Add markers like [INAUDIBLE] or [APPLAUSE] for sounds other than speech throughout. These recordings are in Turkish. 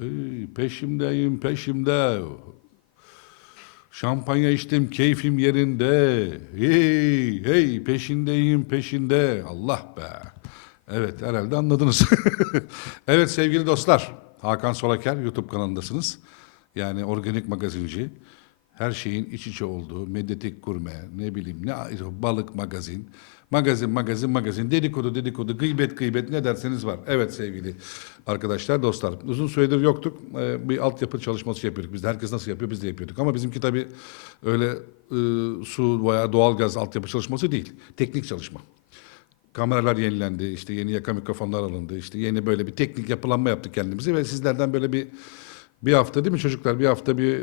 Ey, peşimdeyim peşimde. Şampanya içtim keyfim yerinde. Hey hey peşindeyim peşinde. Allah be. Evet herhalde anladınız. [LAUGHS] evet sevgili dostlar. Hakan Solaker YouTube kanalındasınız. Yani organik magazinci. Her şeyin iç içe olduğu medyatik gurme, ne bileyim ne balık magazin. Magazin, magazin, magazin, dedikodu, dedikodu, gıybet, gıybet ne derseniz var. Evet sevgili arkadaşlar, dostlar. Uzun süredir yoktuk. Ee, bir altyapı çalışması yapıyorduk. Biz de herkes nasıl yapıyor biz de yapıyorduk. Ama bizimki tabii öyle e, su veya doğalgaz altyapı çalışması değil. Teknik çalışma. Kameralar yenilendi, işte yeni yaka mikrofonlar alındı, işte yeni böyle bir teknik yapılanma yaptık kendimize ve sizlerden böyle bir bir hafta değil mi çocuklar? Bir hafta bir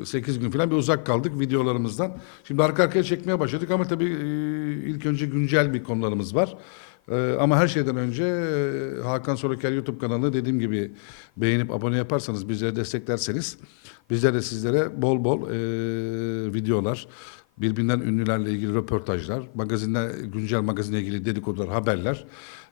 e, sekiz gün falan bir uzak kaldık videolarımızdan. Şimdi arka arkaya çekmeye başladık ama tabii e, ilk önce güncel bir konularımız var. E, ama her şeyden önce e, Hakan Soroker YouTube kanalını dediğim gibi beğenip abone yaparsanız bizleri desteklerseniz bizler de sizlere bol bol e, videolar, birbirinden ünlülerle ilgili röportajlar, magazinler, güncel magazinle ilgili dedikodular, haberler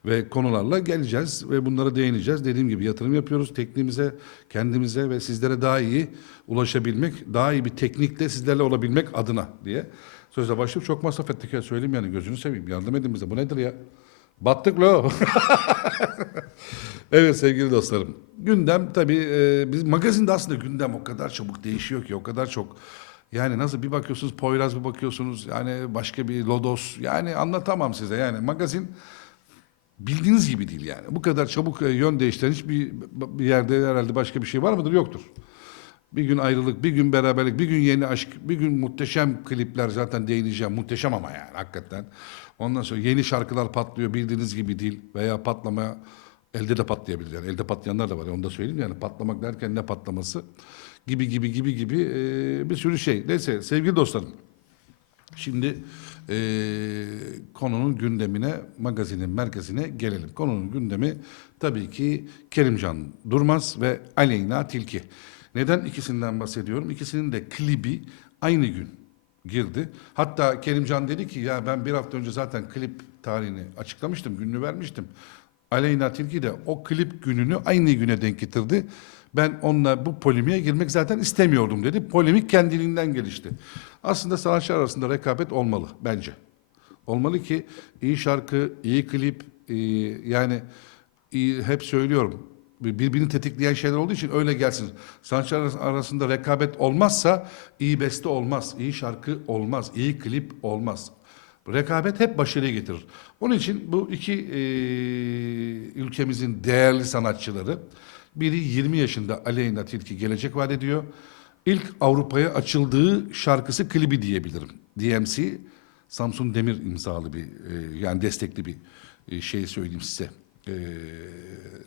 ve konularla geleceğiz ve bunlara değineceğiz. Dediğim gibi yatırım yapıyoruz. Tekniğimize, kendimize ve sizlere daha iyi ulaşabilmek, daha iyi bir teknikle sizlerle olabilmek adına diye sözle başlayıp çok masraf ettik ya. Söyleyeyim yani gözünü seveyim. Yardım edin bize. Bu nedir ya? Battık lo. [LAUGHS] evet sevgili dostlarım. Gündem tabii e, biz magazinde aslında gündem o kadar çabuk değişiyor ki o kadar çok. Yani nasıl bir bakıyorsunuz? Poyraz bir bakıyorsunuz? Yani başka bir Lodos. Yani anlatamam size. Yani magazin bildiğiniz gibi değil yani. Bu kadar çabuk e, yön değiştiren hiçbir bir yerde herhalde başka bir şey var mıdır? Yoktur. Bir gün ayrılık, bir gün beraberlik, bir gün yeni aşk, bir gün muhteşem klipler zaten değineceğim. Muhteşem ama yani hakikaten. Ondan sonra yeni şarkılar patlıyor bildiğiniz gibi değil veya patlama elde de patlayabilir yani. Elde patlayanlar da var. Onu da söyleyeyim yani patlamak derken ne patlaması gibi gibi gibi gibi e, bir sürü şey. Neyse sevgili dostlarım. Şimdi eee, konunun gündemine, magazinin merkezine gelelim. Konunun gündemi tabii ki Kerimcan Durmaz ve Aleyna Tilki. Neden ikisinden bahsediyorum? İkisinin de klibi aynı gün girdi. Hatta Kerimcan dedi ki ya ben bir hafta önce zaten klip tarihini açıklamıştım, gününü vermiştim. Aleyna Tilki de o klip gününü aynı güne denk getirdi. Ben onunla bu polemiğe girmek zaten istemiyordum dedi. Polemik kendiliğinden gelişti. Aslında sanatçılar arasında rekabet olmalı bence. Olmalı ki iyi şarkı, iyi klip, iyi- yani iyi, hep söylüyorum birbirini tetikleyen şeyler olduğu için öyle gelsin. Sanatçılar arasında rekabet olmazsa iyi beste olmaz, iyi şarkı olmaz, iyi klip olmaz. Rekabet hep başarıyı getirir. Onun için bu iki e, ülkemizin değerli sanatçıları, biri 20 yaşında Aleyna Tilki gelecek vaat ediyor. İlk Avrupa'ya açıldığı şarkısı klibi diyebilirim. DMC, Samsun Demir imzalı bir, e, yani destekli bir e, şey söyleyeyim size. E,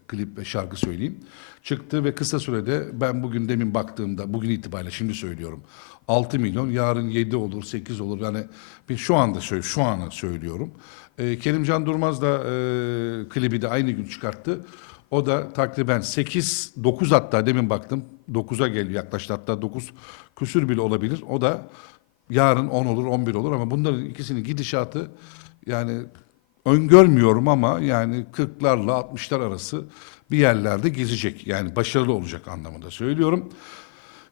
klip ve şarkı söyleyeyim. Çıktı ve kısa sürede ben bugün demin baktığımda, bugün itibariyle şimdi söylüyorum. 6 milyon, yarın 7 olur, 8 olur. Yani bir şu anda şu anı söylüyorum. E, Kerimcan Durmaz da e, klibi de aynı gün çıkarttı. O da takriben 8, 9 hatta demin baktım. 9'a geliyor yaklaştı hatta 9 küsür bile olabilir. O da yarın 10 olur 11 olur ama bunların ikisinin gidişatı yani öngörmüyorum ama yani 40'larla 60'lar arası bir yerlerde gezecek. Yani başarılı olacak anlamında söylüyorum.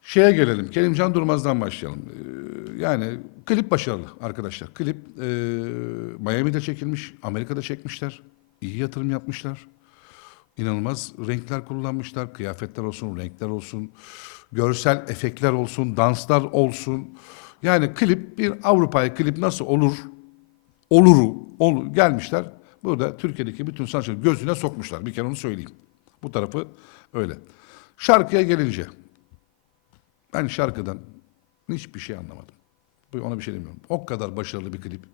Şeye gelelim. Kerimcan Durmaz'dan başlayalım. Ee, yani klip başarılı arkadaşlar. Klip e, Miami'de çekilmiş, Amerika'da çekmişler. İyi yatırım yapmışlar. İnanılmaz renkler kullanmışlar. Kıyafetler olsun, renkler olsun, görsel efektler olsun, danslar olsun. Yani klip bir Avrupa'ya klip nasıl olur? Oluru, ol, gelmişler. Burada Türkiye'deki bütün sanatçıları gözüne sokmuşlar. Bir kere onu söyleyeyim. Bu tarafı öyle. Şarkıya gelince ben şarkıdan hiçbir şey anlamadım. Ona bir şey demiyorum. O kadar başarılı bir klip.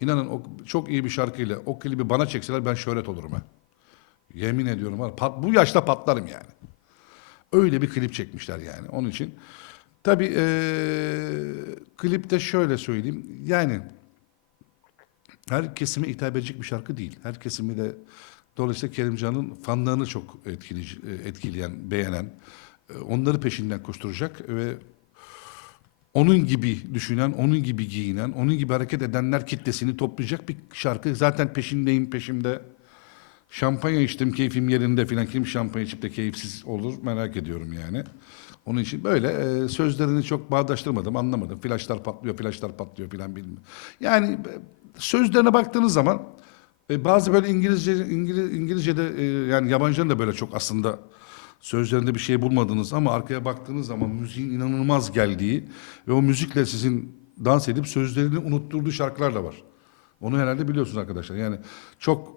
İnanın o çok iyi bir şarkıyla o klibi bana çekseler ben şöhret olurum ha. Yemin ediyorum var. Pat, bu yaşta patlarım yani. Öyle bir klip çekmişler yani. Onun için tabii eee klipte şöyle söyleyeyim. Yani her kesime hitap edecek bir şarkı değil. Her kesimi de dolayısıyla Kerimcan'ın fanlarını çok etkileyici, etkileyen, beğenen, e, onları peşinden koşturacak ve onun gibi düşünen, onun gibi giyinen, onun gibi hareket edenler kitlesini toplayacak bir şarkı. Zaten peşindeyim, peşimde Şampanya içtim keyfim yerinde filan kim şampanya içip de keyifsiz olur merak ediyorum yani. Onun için böyle e, sözlerini çok bağdaştırmadım anlamadım. Flaşlar patlıyor flaşlar patlıyor filan bilmiyorum. Yani e, sözlerine baktığınız zaman e, bazı böyle İngilizce İngiliz, İngilizce'de e, yani yabancıların da böyle çok aslında sözlerinde bir şey bulmadınız ama arkaya baktığınız zaman müziğin inanılmaz geldiği ve o müzikle sizin dans edip sözlerini unutturduğu şarkılar da var. Onu herhalde biliyorsunuz arkadaşlar. Yani çok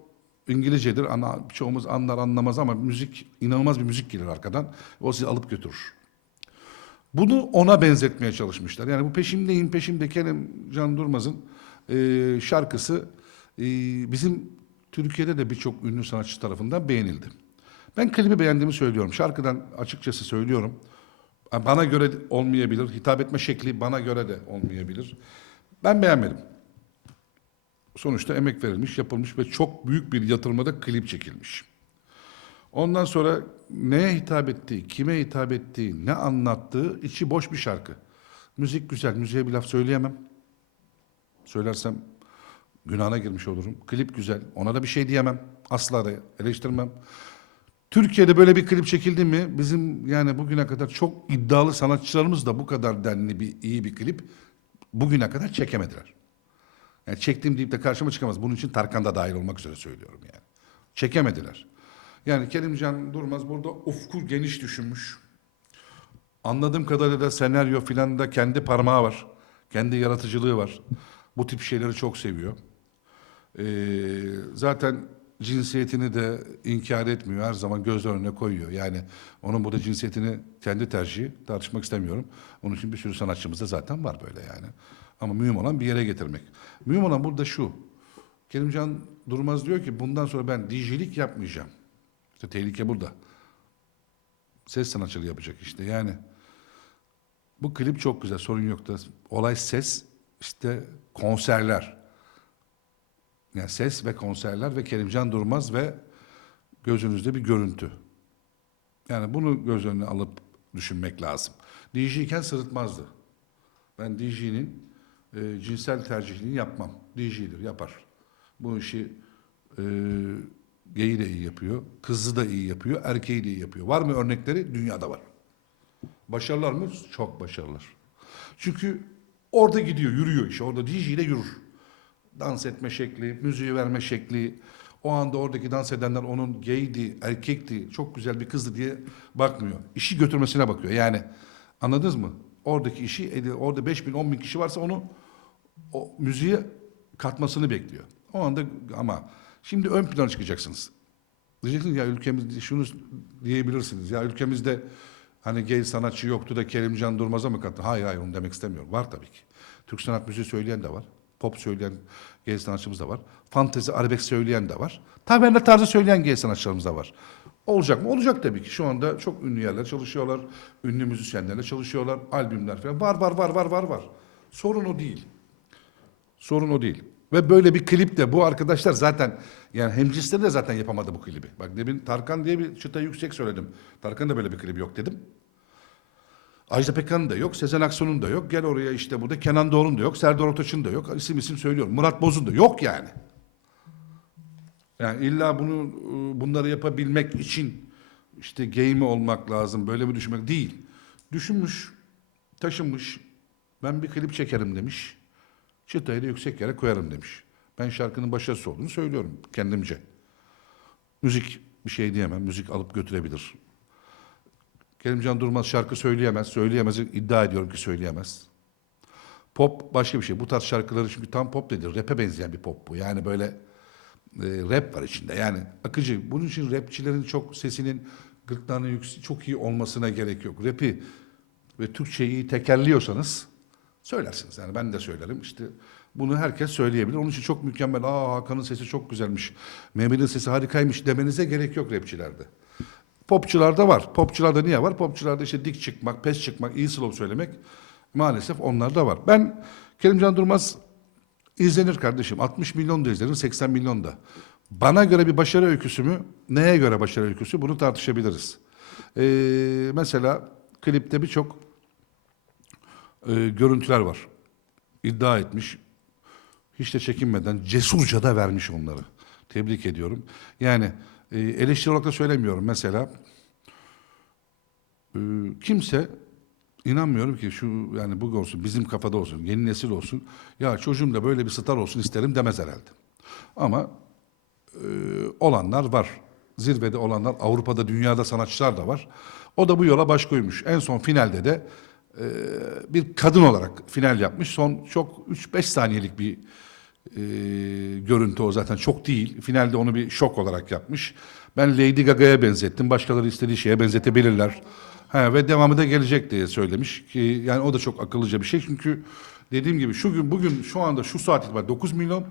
İngilizcedir. Ana, çoğumuz anlar anlamaz ama müzik inanılmaz bir müzik gelir arkadan. O sizi alıp götürür. Bunu ona benzetmeye çalışmışlar. Yani bu peşimdeyim peşimde Kerem Can Durmaz'ın e, şarkısı e, bizim Türkiye'de de birçok ünlü sanatçı tarafından beğenildi. Ben klibi beğendiğimi söylüyorum. Şarkıdan açıkçası söylüyorum. Bana göre olmayabilir. Hitap etme şekli bana göre de olmayabilir. Ben beğenmedim. Sonuçta emek verilmiş, yapılmış ve çok büyük bir yatırmada klip çekilmiş. Ondan sonra neye hitap ettiği, kime hitap ettiği, ne anlattığı içi boş bir şarkı. Müzik güzel, müziğe bir laf söyleyemem. Söylersem günahına girmiş olurum. Klip güzel, ona da bir şey diyemem. Asla da eleştirmem. Türkiye'de böyle bir klip çekildi mi bizim yani bugüne kadar çok iddialı sanatçılarımız da bu kadar denli bir iyi bir klip bugüne kadar çekemediler. Yani çektim deyip de karşıma çıkamaz. Bunun için Tarkan da dahil olmak üzere söylüyorum yani. Çekemediler. Yani Kerimcan Durmaz burada ufku geniş düşünmüş. Anladığım kadarıyla da senaryo filan da kendi parmağı var. Kendi yaratıcılığı var. Bu tip şeyleri çok seviyor. Ee, zaten cinsiyetini de inkar etmiyor. Her zaman göz önüne koyuyor. Yani onun burada cinsiyetini kendi tercihi tartışmak istemiyorum. Onun için bir sürü sanatçımız da zaten var böyle yani. Ama mühim olan bir yere getirmek. Mühim olan burada şu. Kerimcan Durmaz diyor ki bundan sonra ben DJ'lik yapmayacağım. İşte tehlike burada. Ses sanatçılığı yapacak işte yani. Bu klip çok güzel sorun yok da. Olay ses işte konserler. Yani ses ve konserler ve Kerimcan Durmaz ve gözünüzde bir görüntü. Yani bunu göz önüne alıp düşünmek lazım. DJ iken sırıtmazdı. Ben DJ'nin e, cinsel tercihini yapmam. DJ'dir, yapar. Bu işi e, geyi de iyi yapıyor, kızı da iyi yapıyor, erkeği de iyi yapıyor. Var mı örnekleri? Dünyada var. Başarılar mı? Çok başarılar. Çünkü orada gidiyor, yürüyor işte. Orada DJ ile yürür. Dans etme şekli, müziği verme şekli. O anda oradaki dans edenler onun gaydi, erkekti, çok güzel bir kızdı diye bakmıyor. İşi götürmesine bakıyor. Yani anladınız mı? Oradaki işi, orada 5 bin, 10 bin kişi varsa onu o müziğe katmasını bekliyor. O anda ama şimdi ön plana çıkacaksınız. Diyeceksiniz ya ülkemizde şunu diyebilirsiniz. Ya ülkemizde hani gay sanatçı yoktu da Kerimcan Durmaz'a mı kattı? Hayır hayır onu demek istemiyorum. Var tabii ki. Türk sanat müziği söyleyen de var. Pop söyleyen gay sanatçımız da var. Fantezi, arabesk söyleyen de var. Taverna tarzı söyleyen gay sanatçılarımız da var. Olacak mı? Olacak tabii ki. Şu anda çok ünlü yerler çalışıyorlar. Ünlü müzisyenlerle çalışıyorlar. Albümler falan. Var var var var var var. Sorun o değil. Sorun o değil. Ve böyle bir klip de bu arkadaşlar zaten yani hemcinsleri de zaten yapamadı bu klibi. Bak demin Tarkan diye bir çıta yüksek söyledim. Tarkan'ın da böyle bir klibi yok dedim. Ajda Pekkan'ın da yok, Sezen Aksu'nun da yok. Gel oraya işte burada Kenan Doğulu'nun da yok, Serdar Ortaç'ın da yok. İsim isim söylüyorum. Murat Boz'un da yok yani. Yani illa bunu bunları yapabilmek için işte gay mi olmak lazım, böyle mi düşünmek değil. Düşünmüş, taşınmış. Ben bir klip çekerim demiş. Çıtayı da yüksek yere koyarım demiş. Ben şarkının başarısı olduğunu söylüyorum kendimce. Müzik bir şey diyemem. Müzik alıp götürebilir. Kerimcan Durmaz şarkı söyleyemez. Söyleyemez. iddia ediyorum ki söyleyemez. Pop başka bir şey. Bu tarz şarkıları çünkü tam pop nedir? Rap'e benzeyen bir pop bu. Yani böyle e, rap var içinde. Yani akıcı. Bunun için rapçilerin çok sesinin gırtlağının yüksek, çok iyi olmasına gerek yok. Rap'i ve Türkçeyi tekerliyorsanız söylersiniz. Yani ben de söylerim. İşte bunu herkes söyleyebilir. Onun için çok mükemmel. Aa Hakan'ın sesi çok güzelmiş. Mehmet'in sesi harikaymış demenize gerek yok rapçilerde. Popçularda var. Popçularda niye var? Popçularda işte dik çıkmak, pes çıkmak, iyi slow söylemek maalesef onlarda var. Ben Kerimcan Durmaz izlenir kardeşim. 60 milyon da izlenir, 80 milyon da. Bana göre bir başarı öyküsü mü? Neye göre başarı öyküsü? Bunu tartışabiliriz. Ee, mesela klipte birçok e, görüntüler var. İddia etmiş. Hiç de çekinmeden cesurca da vermiş onları. Tebrik ediyorum. Yani e, eleştiri olarak da söylemiyorum. Mesela e, kimse inanmıyorum ki şu yani bu olsun bizim kafada olsun yeni nesil olsun ya çocuğum da böyle bir star olsun isterim demez herhalde. Ama e, olanlar var. Zirvede olanlar Avrupa'da dünyada sanatçılar da var. O da bu yola baş koymuş. En son finalde de e, bir kadın olarak final yapmış. Son çok 3-5 saniyelik bir e, görüntü o zaten çok değil. Finalde onu bir şok olarak yapmış. Ben Lady Gaga'ya benzettim. Başkaları istediği şeye benzetebilirler. Ha, ve devamı da gelecek diye söylemiş ki yani o da çok akıllıca bir şey. Çünkü dediğim gibi şu gün bugün şu anda şu saat itibariyle 9 milyon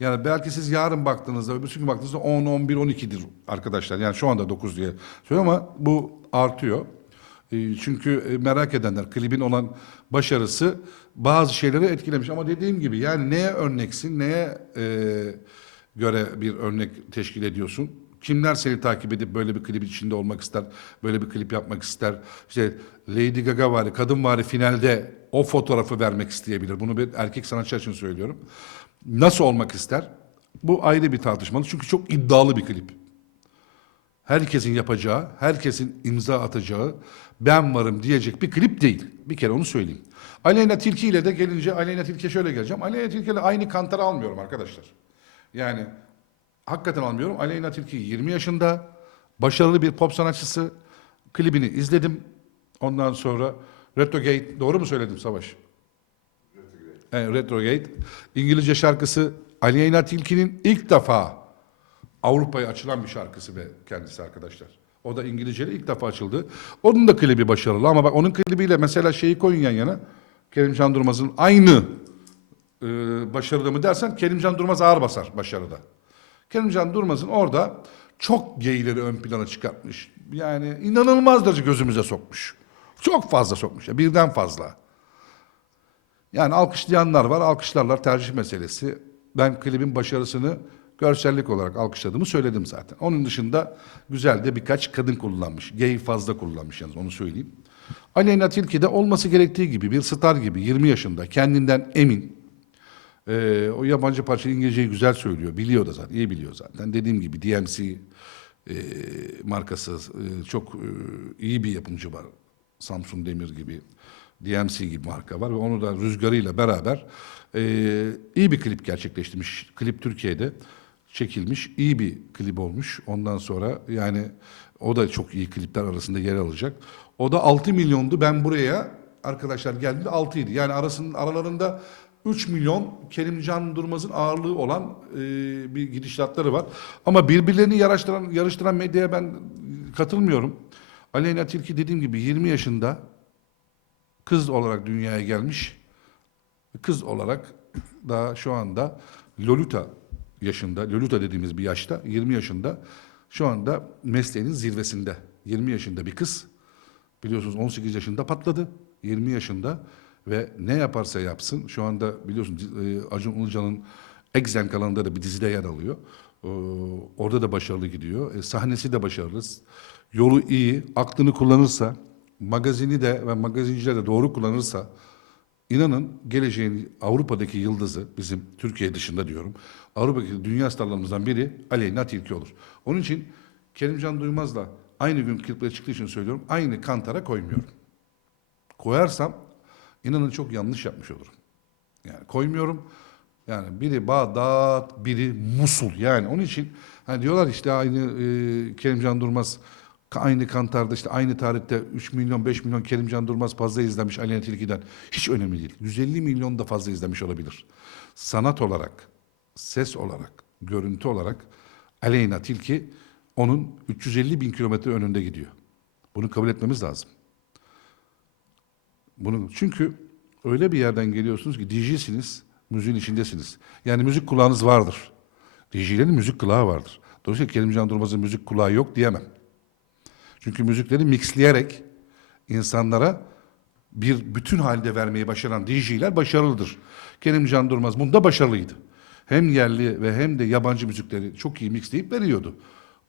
yani belki siz yarın baktığınızda öbürsü gün baktığınızda 10 11 12'dir arkadaşlar. Yani şu anda 9 diye söylüyorum ama bu artıyor. E, Çünkü e, merak edenler klibin olan başarısı bazı şeyleri etkilemiş ama dediğim gibi yani neye örneksin, neye e, göre bir örnek teşkil ediyorsun? Kimler seni takip edip böyle bir klibin içinde olmak ister, böyle bir klip yapmak ister? İşte Lady Gaga var, kadın var finalde o fotoğrafı vermek isteyebilir. Bunu bir erkek sanatçı için söylüyorum. Nasıl olmak ister? Bu ayrı bir tartışmalı çünkü çok iddialı bir klip herkesin yapacağı, herkesin imza atacağı, ben varım diyecek bir klip değil. Bir kere onu söyleyeyim. Aleyna Tilki ile de gelince Aleyna Tilki'ye şöyle geleceğim. Aleyna Tilki ile aynı kantarı almıyorum arkadaşlar. Yani hakikaten almıyorum. Aleyna Tilki 20 yaşında, başarılı bir pop sanatçısı. Klibini izledim. Ondan sonra Retrogate, doğru mu söyledim Savaş? Evet, Retrogate. İngilizce şarkısı Aleyna Tilki'nin ilk defa Avrupa'ya açılan bir şarkısı ve kendisi arkadaşlar. O da İngilizce'de ilk defa açıldı. Onun da klibi başarılı ama bak onun klibiyle mesela şeyi koyun yan yana. Kerimcan Durmaz'ın aynı e, başarılı mı dersen Kerimcan Durmaz ağır basar başarıda. Kerimcan Durmaz'ın orada çok geyleri ön plana çıkartmış. Yani inanılmaz derece gözümüze sokmuş. Çok fazla sokmuş. ya, birden fazla. Yani alkışlayanlar var, alkışlarlar tercih meselesi. Ben klibin başarısını görsellik olarak alkışladığımı söyledim zaten. Onun dışında güzel de birkaç kadın kullanmış. Gay fazla kullanmış yalnız onu söyleyeyim. Aleyna Tilki de olması gerektiği gibi bir star gibi 20 yaşında kendinden emin. Ee, o yabancı parça İngilizceyi güzel söylüyor. Biliyor da zaten, iyi biliyor zaten. Dediğim gibi DMC e, markası e, çok e, iyi bir yapımcı var. Samsun Demir gibi, DMC gibi marka var ve onu da rüzgarıyla beraber e, iyi bir klip gerçekleştirmiş. Klip Türkiye'de çekilmiş, iyi bir klip olmuş. Ondan sonra yani o da çok iyi klipler arasında yer alacak. O da 6 milyondu. Ben buraya arkadaşlar geldiğinde 6 idi. Yani arasının aralarında 3 milyon Kerimcan Durmaz'ın ağırlığı olan e, bir gidişatları var. Ama birbirlerini yarıştıran, yarıştıran medyaya ben katılmıyorum. Aleyna Tilki dediğim gibi 20 yaşında kız olarak dünyaya gelmiş. Kız olarak daha şu anda Lolita yaşında, Lolita dediğimiz bir yaşta, 20 yaşında şu anda mesleğinin zirvesinde. 20 yaşında bir kız. Biliyorsunuz 18 yaşında patladı. 20 yaşında ve ne yaparsa yapsın şu anda biliyorsunuz e, Acun Ilıcalı'nın Exen kanalında da bir dizide yer alıyor. Orada da başarılı gidiyor. E, sahnesi de başarılı. Yolu iyi, aklını kullanırsa, magazini de ve magazinciler de doğru kullanırsa inanın geleceğin Avrupa'daki yıldızı bizim Türkiye dışında diyorum. Avrupa'daki dünya starlarımızdan biri Aleyna Tilki olur. Onun için Kerimcan Duymaz'la aynı gün kliple çıktığı için söylüyorum. Aynı kantara koymuyorum. Koyarsam inanın çok yanlış yapmış olurum. Yani koymuyorum. Yani biri Bağdat, biri Musul. Yani onun için hani diyorlar işte aynı e, Kerimcan Durmaz aynı kantarda işte aynı tarihte 3 milyon 5 milyon Kerimcan Durmaz fazla izlenmiş Aleyna Tilki'den. Hiç önemli değil. 150 milyon da fazla izlemiş olabilir. Sanat olarak, ses olarak, görüntü olarak Aleyna Tilki onun 350 bin kilometre önünde gidiyor. Bunu kabul etmemiz lazım. Bunu çünkü öyle bir yerden geliyorsunuz ki DJ'siniz, müziğin içindesiniz. Yani müzik kulağınız vardır. DJ'lerin müzik kulağı vardır. Dolayısıyla Kerimcan Durmaz'ın müzik kulağı yok diyemem. Çünkü müzikleri mixleyerek insanlara bir bütün halde vermeyi başaran DJ'ler başarılıdır. Kerimcan Durmaz bunda başarılıydı. Hem yerli ve hem de yabancı müzikleri çok iyi mixleyip veriyordu.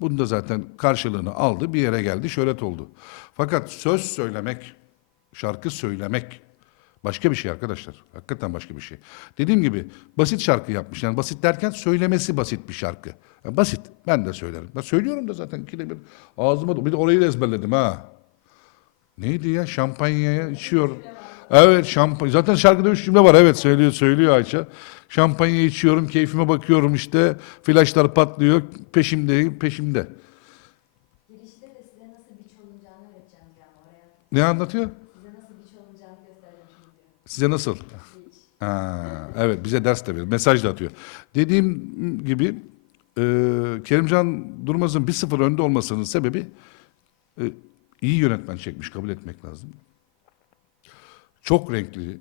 Bunda zaten karşılığını aldı, bir yere geldi, şöhret oldu. Fakat söz söylemek, şarkı söylemek başka bir şey arkadaşlar. Hakikaten başka bir şey. Dediğim gibi basit şarkı yapmış. Yani basit derken söylemesi basit bir şarkı. Ya basit. Ben de söylerim. Ben söylüyorum da zaten ikide bir ağzıma bir de orayı da ezberledim ha. Neydi ya? Şampanyaya içiyor. Evet şampanya. Zaten şarkıda üç cümle var. Evet söylüyor söylüyor Ayça. Şampanya içiyorum, keyfime bakıyorum işte. Flaşlar patlıyor. Peşimdeyim, peşimde. Girişte de size nasıl biç olunacağını öğreteceğim yani oraya. Ne anlatıyor? Size nasıl biç olunacağını göstereceğim şimdi diyor. Size nasıl? Ha, evet bize ders de veriyor. Mesaj da atıyor. Dediğim gibi e, Kerimcan Durmaz'ın 1-0 önde olmasının sebebi e, iyi yönetmen çekmiş kabul etmek lazım. Çok renkli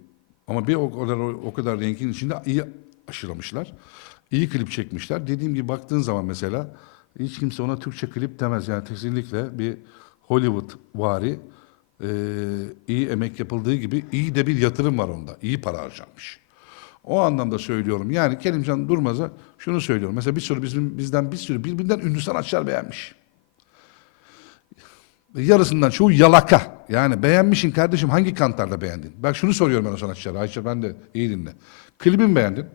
ama bir o kadar o kadar renkin içinde iyi aşılamışlar. İyi klip çekmişler. Dediğim gibi baktığın zaman mesela hiç kimse ona Türkçe klip demez. Yani kesinlikle bir Hollywood vari e, iyi emek yapıldığı gibi iyi de bir yatırım var onda. İyi para harcanmış. O anlamda söylüyorum. Yani Kerimcan Durmaz'a şunu söylüyorum. Mesela bir sürü bizim bizden bir sürü birbirinden ünlü sanatçılar beğenmiş. Yarısından çoğu yalaka. Yani beğenmişin kardeşim hangi kantarda beğendin? Bak şunu soruyorum ben o sanatçılara. Ayşe ben de iyi dinle. Klibi mi beğendin?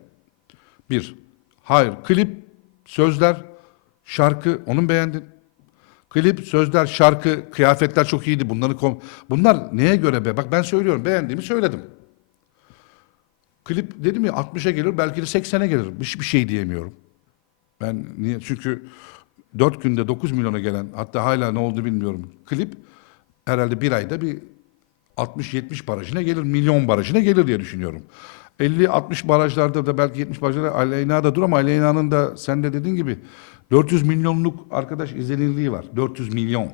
Bir. Hayır. Klip, sözler, şarkı onu mu beğendin? Klip, sözler, şarkı, kıyafetler çok iyiydi. Bunları kom Bunlar neye göre be? Bak ben söylüyorum. Beğendiğimi söyledim. Klip dedim ya 60'a gelir belki de 80'e gelir. Hiçbir şey diyemiyorum. Ben niye? Çünkü 4 günde 9 milyona gelen hatta hala ne oldu bilmiyorum. Klip herhalde bir ayda bir 60-70 barajına gelir, milyon barajına gelir diye düşünüyorum. 50-60 barajlarda da belki 70 barajlarda Aleyna da dur ama Aleyna'nın da sen de dediğin gibi 400 milyonluk arkadaş izlenirliği var. 400 milyon.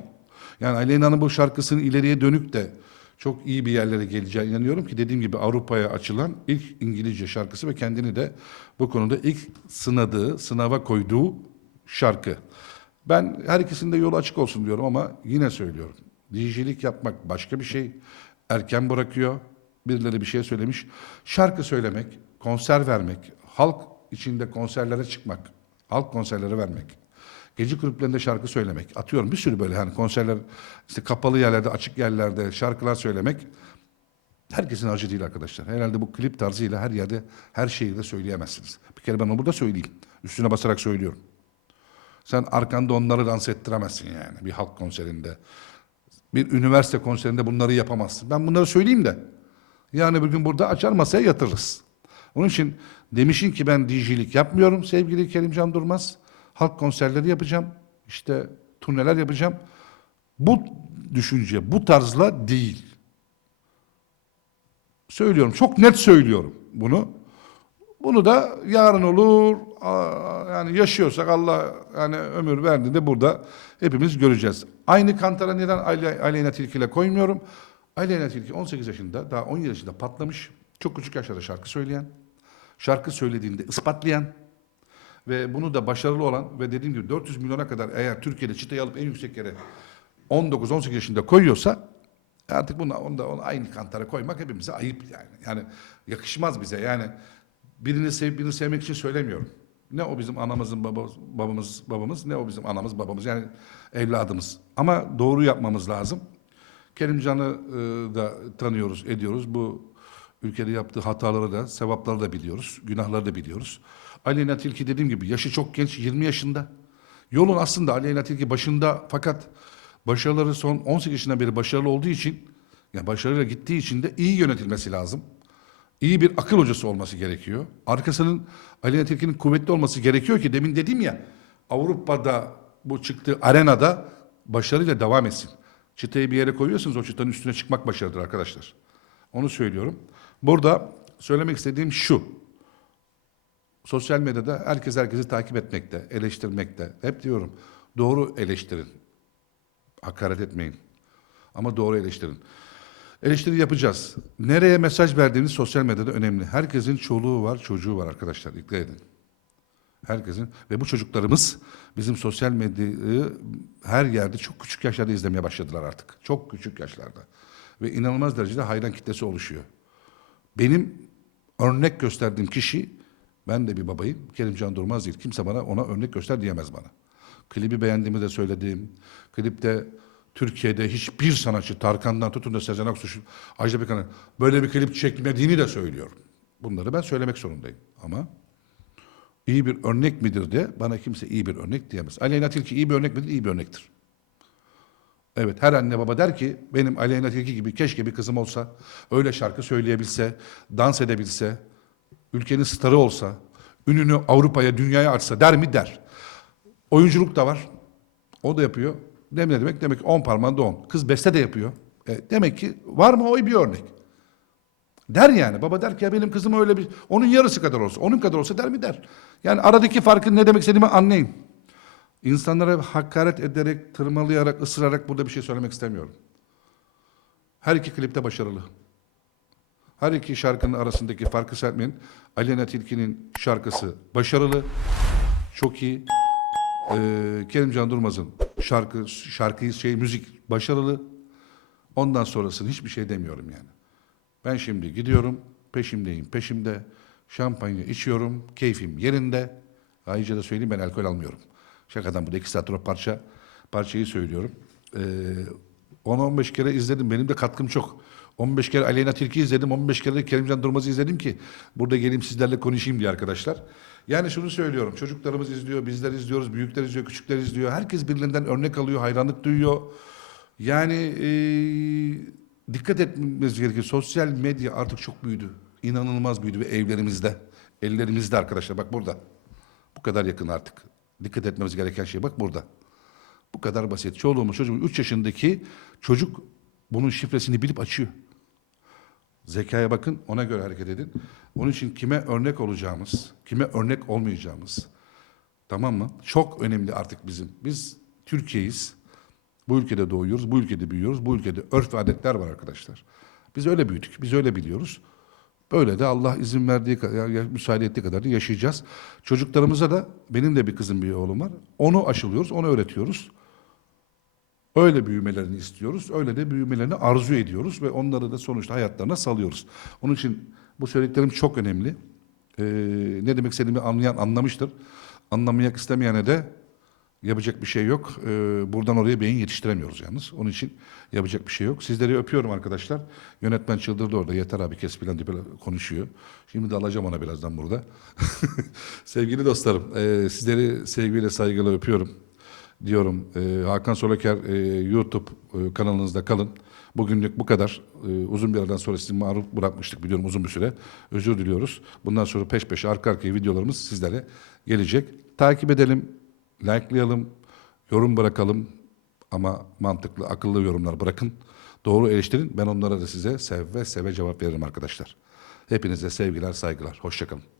Yani Aleyna'nın bu şarkısının ileriye dönük de çok iyi bir yerlere geleceğine inanıyorum ki dediğim gibi Avrupa'ya açılan ilk İngilizce şarkısı ve kendini de bu konuda ilk sınadığı, sınava koyduğu şarkı. Ben her ikisinde yolu açık olsun diyorum ama yine söylüyorum. DJ'lik yapmak başka bir şey. Erken bırakıyor. Birileri bir şey söylemiş. Şarkı söylemek, konser vermek, halk içinde konserlere çıkmak, halk konserleri vermek. Gece kulüplerinde şarkı söylemek. Atıyorum bir sürü böyle hani konserler işte kapalı yerlerde, açık yerlerde şarkılar söylemek herkesin harcı değil arkadaşlar. Herhalde bu klip tarzıyla her yerde her şeyi de söyleyemezsiniz. Bir kere ben onu burada söyleyeyim. Üstüne basarak söylüyorum. Sen arkanda onları dans ettiremezsin yani bir halk konserinde. Bir üniversite konserinde bunları yapamazsın. Ben bunları söyleyeyim de. Yani bugün burada açar masaya yatırırız. Onun için demişin ki ben DJ'lik yapmıyorum sevgili Kerimcan Durmaz. Halk konserleri yapacağım. İşte turneler yapacağım. Bu düşünce, bu tarzla değil. Söylüyorum, çok net söylüyorum bunu. Bunu da yarın olur, yani yaşıyorsak Allah yani ömür verdiğinde burada hepimiz göreceğiz. Aynı kantara neden Ale- Aleyna Tilki ile koymuyorum? Aleyna Tilki 18 yaşında, daha 17 yaşında patlamış. Çok küçük yaşlarda şarkı söyleyen, şarkı söylediğinde ispatlayan ve bunu da başarılı olan ve dediğim gibi 400 milyona kadar eğer Türkiye'de çıtayı alıp en yüksek yere 19-18 yaşında koyuyorsa artık bunu, onu da onu aynı kantara koymak hepimize ayıp yani. Yani yakışmaz bize yani birini sev birini sevmek için söylemiyorum. Ne o bizim anamızın babamız, babamız babamız ne o bizim anamız babamız yani evladımız. Ama doğru yapmamız lazım. Kerimcan'ı e, da tanıyoruz, ediyoruz. Bu ülkede yaptığı hataları da, sevapları da biliyoruz. Günahları da biliyoruz. Aleyna Tilki dediğim gibi yaşı çok genç, 20 yaşında. Yolun aslında Aleyna Tilki başında fakat başarıları son 18 yaşından beri başarılı olduğu için, yani başarıyla gittiği için de iyi yönetilmesi lazım. İyi bir akıl hocası olması gerekiyor. Arkasının Aleyna Tilki'nin kuvvetli olması gerekiyor ki demin dedim ya Avrupa'da bu çıktığı arenada başarıyla devam etsin. Çıtayı bir yere koyuyorsunuz o çıtanın üstüne çıkmak başarıdır arkadaşlar. Onu söylüyorum. Burada söylemek istediğim şu. Sosyal medyada herkes herkesi takip etmekte, eleştirmekte. Hep diyorum doğru eleştirin. Hakaret etmeyin. Ama doğru eleştirin. Eleştiri yapacağız. Nereye mesaj verdiğiniz sosyal medyada önemli. Herkesin çoluğu var, çocuğu var arkadaşlar. Dikkat edin. Herkesin ve bu çocuklarımız bizim sosyal medyayı her yerde çok küçük yaşlarda izlemeye başladılar artık. Çok küçük yaşlarda. Ve inanılmaz derecede hayran kitlesi oluşuyor. Benim örnek gösterdiğim kişi, ben de bir babayım, Kerimcan Durmaz değil. Kimse bana ona örnek göster diyemez bana. Klibi beğendiğimi de söyledim. Klipte Türkiye'de hiçbir sanatçı Tarkan'dan tutun da Sezen Aksu, Ajda Pekkan'a böyle bir klip çekmediğini de söylüyorum. Bunları ben söylemek zorundayım. Ama iyi bir örnek midir de bana kimse iyi bir örnek diyemez. Aleyna Tilki iyi bir örnek midir? İyi bir örnektir. Evet her anne baba der ki benim Aleyna Tilki gibi keşke bir kızım olsa, öyle şarkı söyleyebilse, dans edebilse, ülkenin starı olsa, ününü Avrupa'ya, dünyaya açsa der mi? Der. Oyunculuk da var. O da yapıyor. Ne demek? Demek ki on parmağında on. Kız beste de yapıyor. E, demek ki var mı o bir örnek. Der yani. Baba der ki ya benim kızım öyle bir... Onun yarısı kadar olsa, onun kadar olsa der mi? Der. Yani aradaki farkın ne demek istediğimi anlayın. İnsanlara hakaret ederek, tırmalayarak, ısırarak burada bir şey söylemek istemiyorum. Her iki klipte başarılı. Her iki şarkının arasındaki farkı serpmeyin. Alena Tilki'nin şarkısı başarılı, çok iyi. Ee, Kerimcan Durmaz'ın şarkı, şarkıyı, şey, müzik başarılı. Ondan sonrasını hiçbir şey demiyorum yani. Ben şimdi gidiyorum, peşimdeyim, peşimde. Şampanya içiyorum, keyfim yerinde. Ayrıca da söyleyeyim ben alkol almıyorum. Şakadan burada iki saat parça, parçayı söylüyorum. Ee, 10-15 kere izledim, benim de katkım çok. 15 kere Aleyna Tilki izledim, 15 kere de Kerimcan Durmaz'ı izledim ki burada geleyim sizlerle konuşayım diye arkadaşlar. Yani şunu söylüyorum, çocuklarımız izliyor, bizler izliyoruz, büyükler izliyor, küçükler izliyor. Herkes birbirinden örnek alıyor, hayranlık duyuyor. Yani eee, dikkat etmemiz gerekiyor. Sosyal medya artık çok büyüdü. İnanılmaz büyüdü ve evlerimizde, ellerimizde arkadaşlar. Bak burada. Bu kadar yakın artık. Dikkat etmemiz gereken şey bak burada. Bu kadar basit. Çoluğumuz çocuğumuz 3 yaşındaki çocuk bunun şifresini bilip açıyor. Zekaya bakın, ona göre hareket edin. Onun için kime örnek olacağımız, kime örnek olmayacağımız, tamam mı? Çok önemli artık bizim. Biz Türkiye'yiz. Bu ülkede doğuyoruz, bu ülkede büyüyoruz, bu ülkede örf ve adetler var arkadaşlar. Biz öyle büyüdük, biz öyle biliyoruz. Böyle de Allah izin verdiği kadar, ya- müsaade ettiği kadar da yaşayacağız. Çocuklarımıza da, benim de bir kızım bir oğlum var. Onu aşılıyoruz, onu öğretiyoruz. Öyle büyümelerini istiyoruz, öyle de büyümelerini arzu ediyoruz ve onları da sonuçta hayatlarına salıyoruz. Onun için bu söylediklerim çok önemli. Ee, ne demek istediğimi anlayan anlamıştır. Anlamayak istemeyene de yapacak bir şey yok. Ee, buradan oraya beyin yetiştiremiyoruz yalnız. Onun için yapacak bir şey yok. Sizleri öpüyorum arkadaşlar. Yönetmen çıldırdı orada. Yeter abi kes filan diye konuşuyor. Şimdi de alacağım ona birazdan burada. [LAUGHS] Sevgili dostlarım, e, sizleri sevgiyle saygıyla öpüyorum diyorum. Ee, Hakan Soloker e, YouTube e, kanalınızda kalın. Bugünlük bu kadar. Ee, uzun bir aradan sonra sizi maruf bırakmıştık biliyorum uzun bir süre. Özür diliyoruz. Bundan sonra peş peşe arka arkaya videolarımız sizlere gelecek. Takip edelim, likelayalım, yorum bırakalım. Ama mantıklı, akıllı yorumlar bırakın. Doğru eleştirin. Ben onlara da size sev ve seve cevap veririm arkadaşlar. Hepinize sevgiler, saygılar. Hoşçakalın.